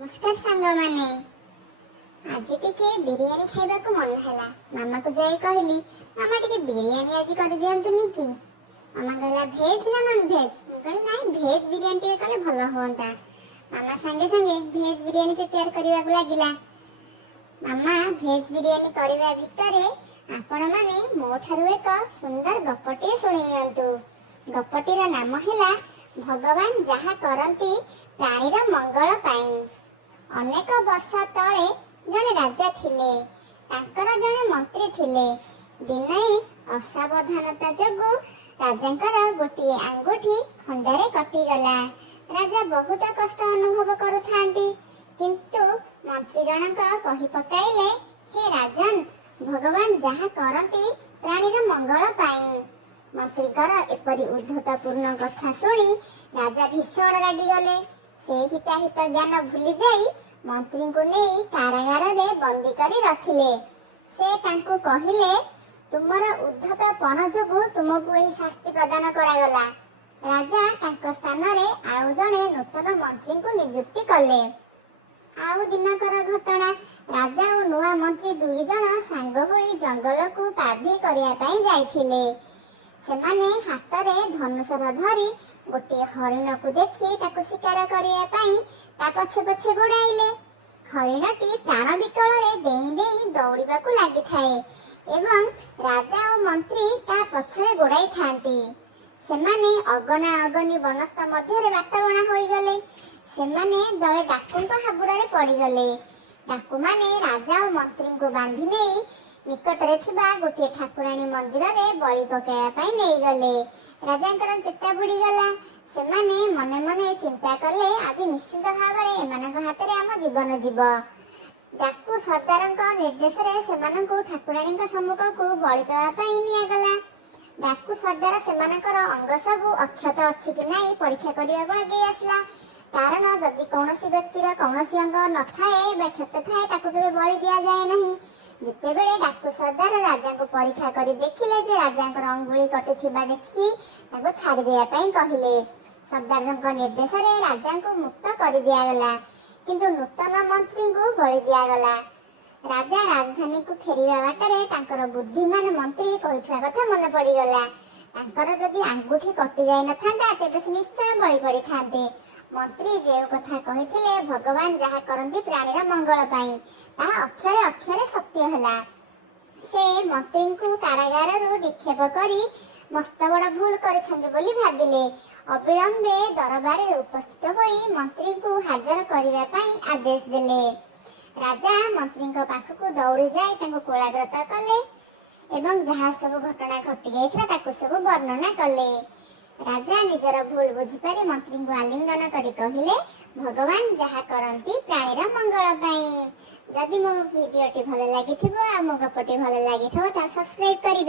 नमस्कार सांग माने आज टिके बिरयानी खाइबा को मन हैला मामा को जाई कहली मामा टिके बिरयानी आज कर दियंतुनी कि मामा कहला भेज ना नॉन भेज मु कहली नाही भेज बिरयानी टिके कले भलो होंता मामा संगे संगे भेज बिरयानी प्रिपेयर करिवा को लागिला मामा भेज बिरयानी करिवा भितरे आपण माने मो ठारु एक सुंदर गपटी सुनि नियंतु गपटीर नाम हैला भगवान जहा करंती प्राणीर मंगल पाई अनेक वर्ष तले जने राजा थिले तांकर जने मंत्री थिले दिने असावधानता जगु राजांकर गोटे आंगुठी खंडरे कटि गला राजा बहुत कष्ट अनुभव करुथांती किंतु मंत्री जनक कहि पकाइले हे राजन भगवान जहा करंती प्राणीर मंगल पाई मंत्रीकर एपरि उद्धतपूर्ण कथा सुनी राजा भीषण रागी गले से हिताहित ज्ञान भूली जाई मंत्री को नहीं कारागार रे बंदी करी रखिले से तांको कहिले तुमर उद्धतपण जोगु तुमको एही शास्ति प्रदान करागला राजा तांको स्थान रे आउ जणे नूतन मंत्री को नियुक्ति कले आउ दिनकर घटना राजा और नुआ मंत्री दुई जण सांग होई जंगल को पाधी करिया पई जाइथिले सेमाने हाथ रे धनुषर धरी गोटे हरिण को देखि ताको शिकार करिया पई ता पछे पछे गोड़ाइले हरिणटी प्राण विकल रे डेई डेई दौड़िबा को लागि थाए एवं राजा और मंत्री ता पछे गोड़ाई थांती सेमाने अगना अगनी वनस्थ मध्य रे बाटबणा होई गले सेमाने दळे डाकुंक हाबुड़ा रे पड़ी गले डाकू माने राजा और मंत्री को बांधी नेई निकट रे थिबा गोटे ठाकुराणी मंदिर रे बलि पकाया पई नेई गले राजांकर चेता बुड़ी गला सेमाने मने मने चिंता कले आज निश्चित भावरे एमानक हाथ रे आम जीवन जीव डाकू सरदारक निर्देश रे सेमानकु ठाकुराणी सम्मुख को बलि देवा पई निया गला डाकू सरदार सेमानकर अंग सब अक्षत अछि कि नाही परीक्षा करिया को आगे आसला कारण जदि कौनसी व्यक्तिर कौनसी अंग न थाए बा क्षत थाए ताकु केबे बलि दिया जाए नाही जिते बेले डाकू सरदार राजा को परीक्षा करी देखिले जे राजांकर अंगुली कटिथिबा देखि ताको छाड़ी देया पई कहिले सरदारक निर्देश रे राजा को मुक्त कर दिया गला किंतु नूतन मंत्री को बलि दिया गला राजा राजधानी को फेरिबा बाटरे तांकर बुद्धिमान मंत्री कहिथवा कथा मन पड़ी गला तांकर जदि आंगुठी कटि जाय न थांदा तेबे निश्चय बलि पड़ी थांते मंत्री जे कथा कहिथिले भगवान जहा करंती प्राणीर मंगल पाई ता अक्षरे अक्षरे सत्य हला से मंत्री को कारागार रु निक्षेप करी मस्त बड़ भूल करिसंती बोली भाबिले अविलंबे दरबार रे उपस्थित होई मंत्री को हाजर करिवा पई आदेश देले राजा मंत्री को पाख को दौड़ी जाई ताको कोलाग्रत कले एवं जहा सब घटना घटी गईथला ताको सब वर्णना कले राजा निजर भूल बुझी पारी मंत्री को आलिंगन करी कहिले भगवान जहा करंती प्राणीर मंगल पाई जदि मो वीडियोटी भलो लागिथिबो आ मो गपटी भलो लागिथबो त सब्सक्राइब करिवे।